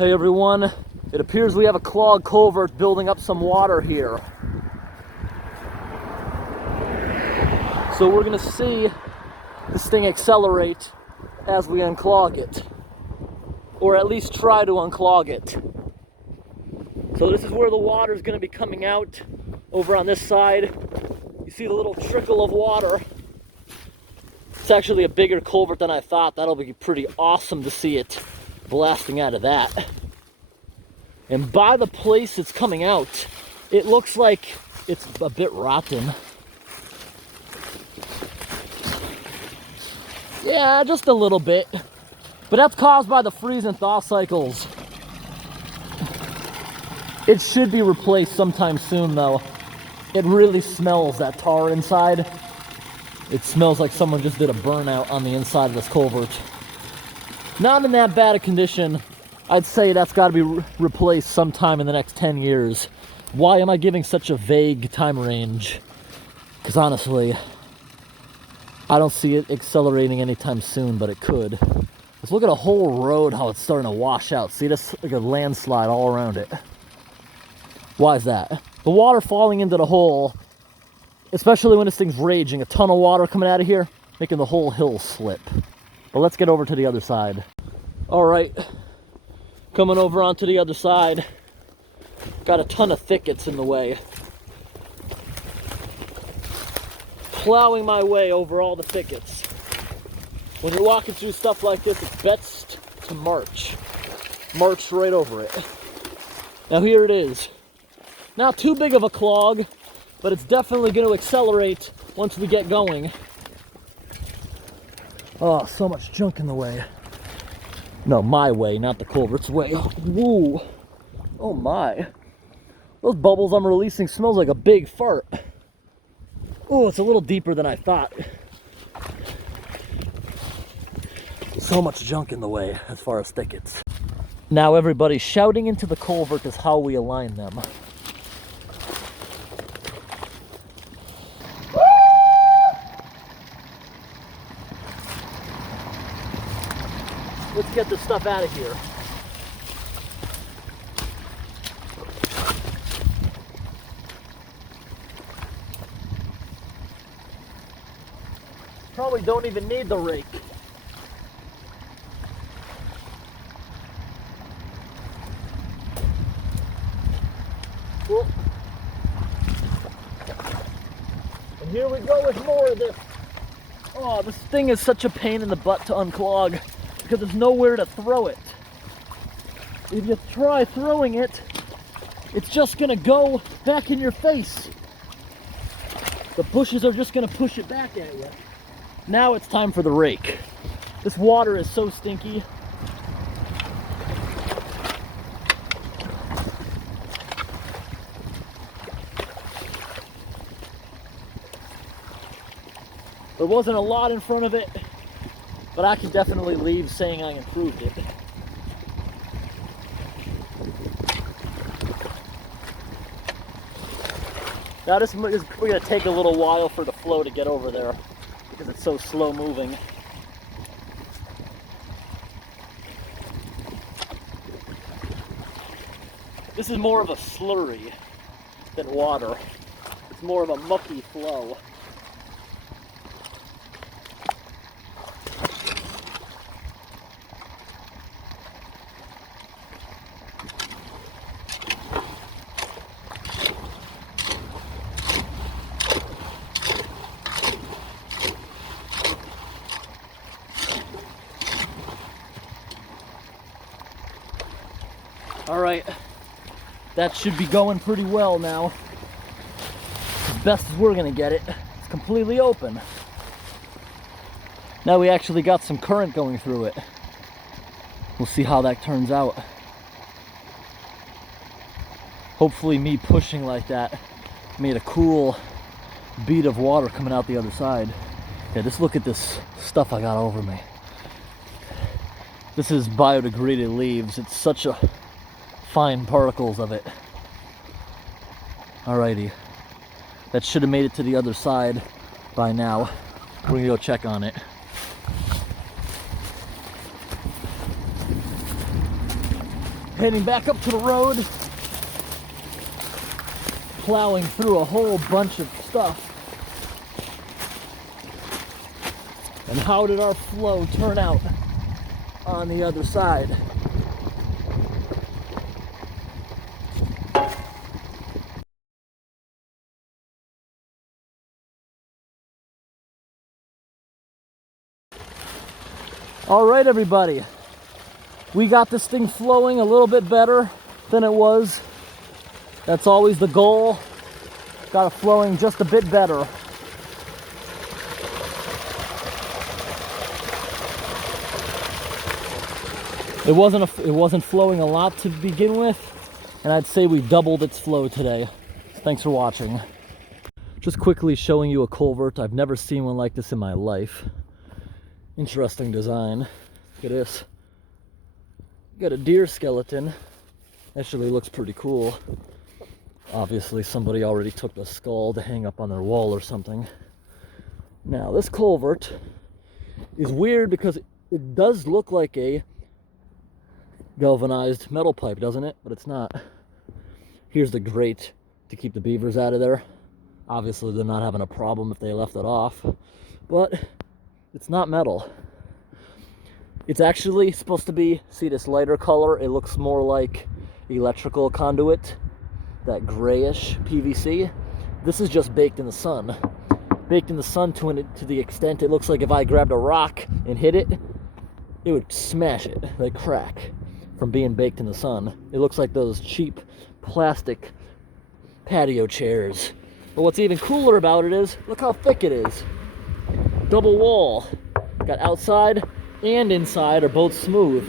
Hey everyone, it appears we have a clogged culvert building up some water here. So we're gonna see this thing accelerate as we unclog it. Or at least try to unclog it. So this is where the water is gonna be coming out over on this side. You see the little trickle of water. It's actually a bigger culvert than I thought. That'll be pretty awesome to see it blasting out of that. And by the place it's coming out, it looks like it's a bit rotten. Yeah, just a little bit. But that's caused by the freeze and thaw cycles. It should be replaced sometime soon though. It really smells, that tar inside. It smells like someone just did a burnout on the inside of this culvert. Not in that bad a condition. I'd say that's got to be replaced sometime in the next 10 years. Why am I giving such a vague time range? Because honestly, I don't see it accelerating anytime soon, but it could. Let's look at a whole road, how it's starting to wash out. See, this like a landslide all around it. Why is that? The water falling into the hole, especially when this thing's raging, a ton of water coming out of here, making the whole hill slip. But let's get over to the other side. All right, coming over onto the other side. Got a ton of thickets in the way. Plowing my way over all the thickets. When you're walking through stuff like this, it's best to march. March right over it. Now here it is. Not too big of a clog, but it's definitely going to accelerate once we get going. Oh, so much junk in the way. No, my way, not the culvert's way. Woo! Oh my. Those bubbles I'm releasing smells like a big fart. Oh, it's a little deeper than I thought. So much junk in the way as far as thickets. Now everybody, shouting into the culvert is how we align them. Let's get this stuff out of here. Probably don't even need the rake. Cool. And here we go with more of this. Oh, this thing is such a pain in the butt to unclog because there's nowhere to throw it. If you try throwing it, it's just gonna go back in your face. The bushes are just gonna push it back at you. Now it's time for the rake. This water is so stinky. There wasn't a lot in front of it, but I can definitely leave saying I improved it. Now this is we're gonna take a little while for the flow to get over there because it's so slow moving. This is more of a slurry than water. It's more of a mucky flow. All right, that should be going pretty well now. As best as we're gonna get it. It's completely open. Now we actually got some current going through it. We'll see how that turns out. Hopefully me pushing like that made a cool bead of water coming out the other side. Yeah, just look at this stuff I got over me. This is biodegraded leaves. It's such a fine particles of it. Alrighty, that should have made it to the other side by now. We're gonna go check on it. Heading back up to the road, plowing through a whole bunch of stuff. And how did our flow turn out on the other side? All right, everybody. We got this thing flowing a little bit better than it was. That's always the goal. Got it flowing just a bit better. It wasn't flowing a lot to begin with, and I'd say we doubled its flow today. Thanks for watching. Just quickly showing you a culvert. I've never seen one like this in my life. Interesting design. Look at this. Got a deer skeleton. Actually looks pretty cool. Obviously somebody already took the skull to hang up on their wall or something. Now this culvert is weird because it does look like a galvanized metal pipe, doesn't it? But it's not. Here's the grate to keep the beavers out of there. Obviously they're not having a problem if they left it off, but it's not metal. It's actually supposed to be, see this lighter color? It looks more like electrical conduit, that grayish PVC. This is just baked in the sun. Baked in the sun to the extent it looks like if I grabbed a rock and hit it, it would smash it, like crack, from being baked in the sun. It looks like those cheap plastic patio chairs. But what's even cooler about it is, look how thick it is. Double wall. Got outside and inside are both smooth.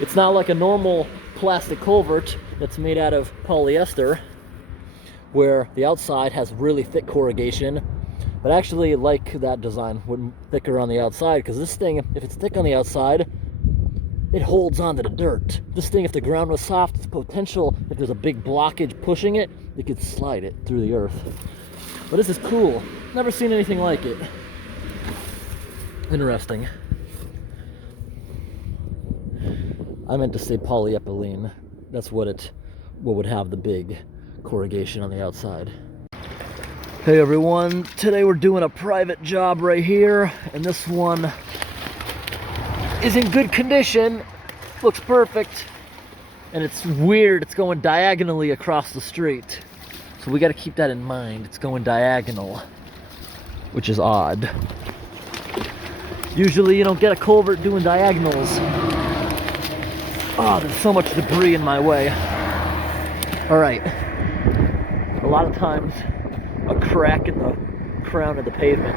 It's not like a normal plastic culvert that's made out of polyester, where the outside has really thick corrugation. But actually like that design, wouldn't thicker on the outside, because this thing, if it's thick on the outside, it holds onto the dirt. This thing, if the ground was soft, it's potential, if there's a big blockage pushing it, it could slide it through the earth. But this is cool. Never seen anything like it. Interesting. I meant to say polyethylene. That's what would have the big corrugation on the outside. Hey everyone, today we're doing a private job right here, and this one is in good condition. Looks perfect. And it's weird, it's going diagonally across the street. So we gotta keep that in mind. It's going diagonal, which is odd. Usually you don't get a culvert doing diagonals. Oh, there's so much debris in my way. All right. A lot of times, a crack in the crown of the pavement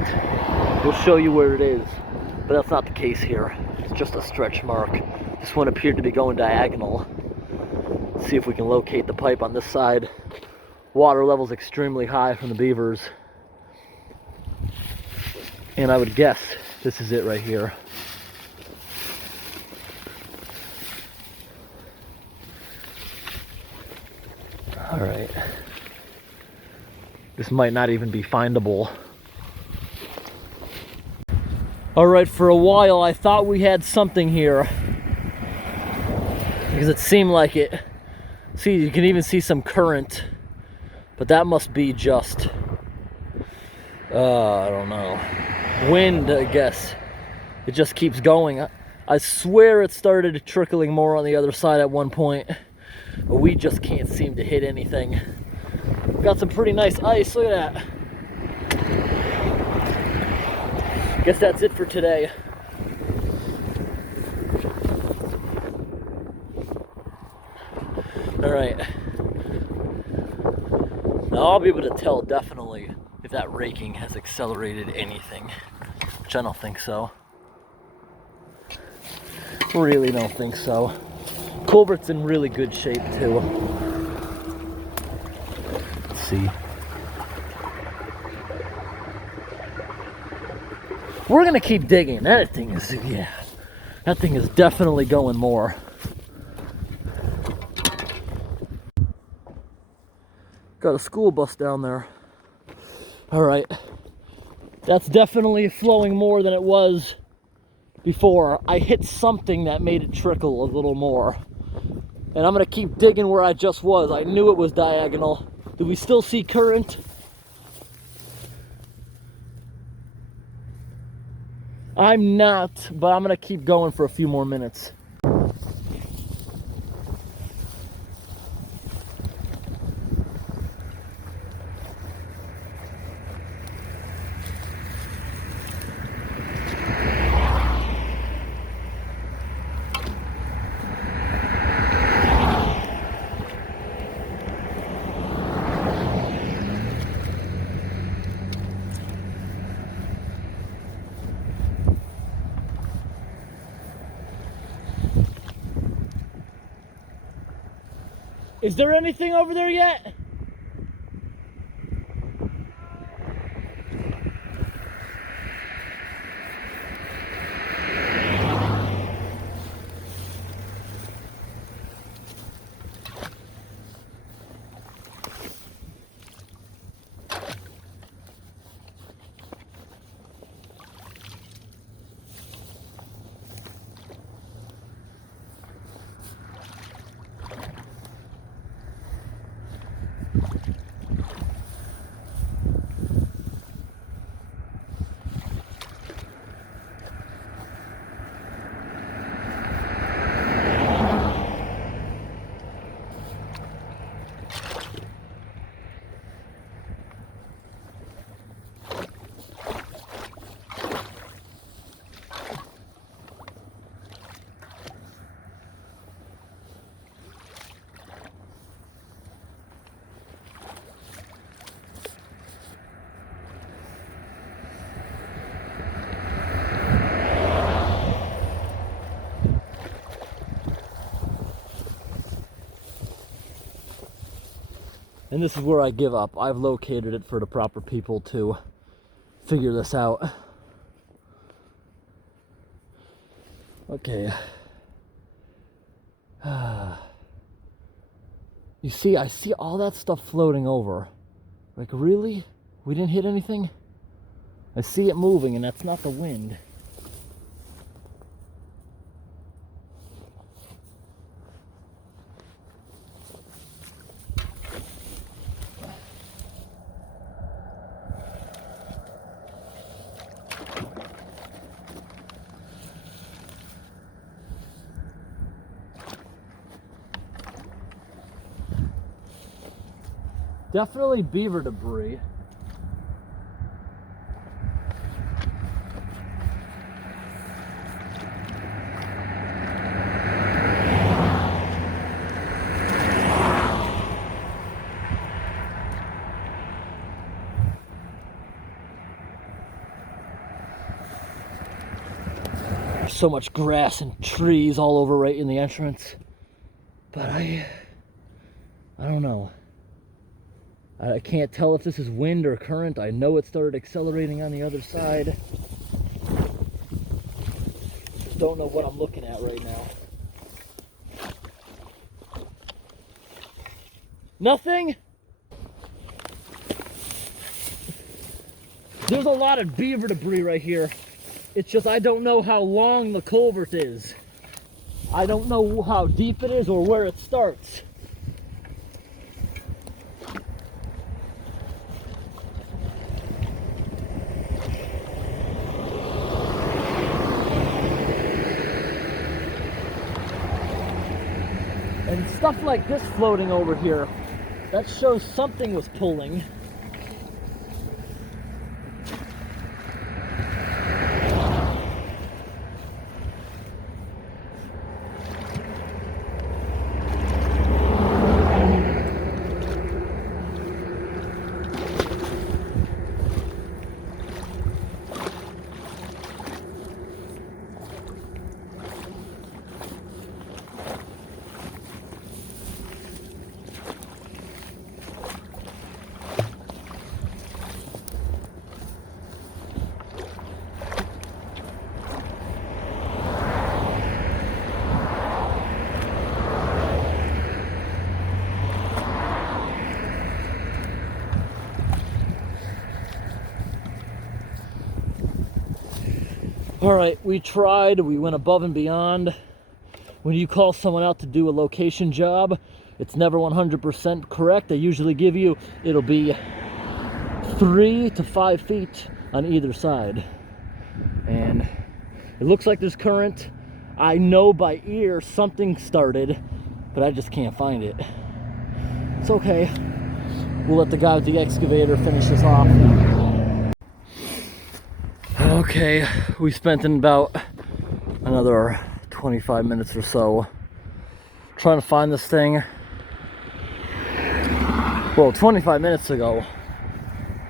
will show you where it is, but that's not the case here. It's just a stretch mark. This one appeared to be going diagonal. Let's see if we can locate the pipe on this side. Water level's extremely high from the beavers. And I would guess this is it right here. All right. This might not even be findable. All right, for a while I thought we had something here, because it seemed like it. See, you can even see some current, but that must be just, I don't know, wind, I guess. It just keeps going. I swear it started trickling more on the other side at one point, but we just can't seem to hit anything. Got some pretty nice ice, look at that. Guess that's it for today. All right. Now I'll be able to tell definitely if that raking has accelerated anything, which I don't think so. Really don't think so. Culvert's in really good shape too. Let's see. We're gonna keep digging. That thing is, yeah, that thing is definitely going more. Got a school bus down there. All right, that's definitely flowing more than it was before I hit something that made it trickle a little more. And I'm gonna keep digging where I just was. I knew it was diagonal. Do we still see current? I'm not, but I'm gonna keep going for a few more minutes. Is there anything over there yet? And this is where I give up. I've located it for the proper people to figure this out. Okay. You see, I see all that stuff floating over. Like, really? We didn't hit anything? I see it moving, and that's not the wind. Definitely beaver debris. There's so much grass and trees all over right in the entrance. But I don't know. I can't tell if this is wind or current. I know it started accelerating on the other side. Just don't know what I'm looking at right now. Nothing? There's a lot of beaver debris right here. It's just I don't know how long the culvert is. I don't know how deep it is or where it starts. And stuff like this floating over here, that shows something was pulling. All right, we tried, we went above and beyond. When you call someone out to do a location job, it's never 100% correct. They usually give you, it'll be 3 to 5 feet on either side. And it looks like there's current. I know by ear something started, but I just can't find it. It's okay. We'll let the guy with the excavator finish this off. Okay, we spent in about another 25 minutes or so trying to find this thing. Well, 25 minutes ago,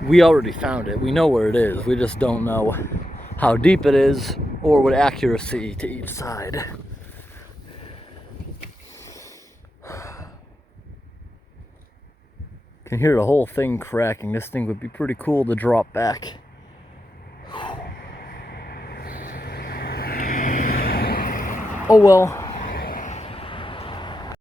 we already found it. We know where it is. We just don't know how deep it is or what accuracy to each side. Can hear the whole thing cracking. This thing would be pretty cool to drop back. Oh well.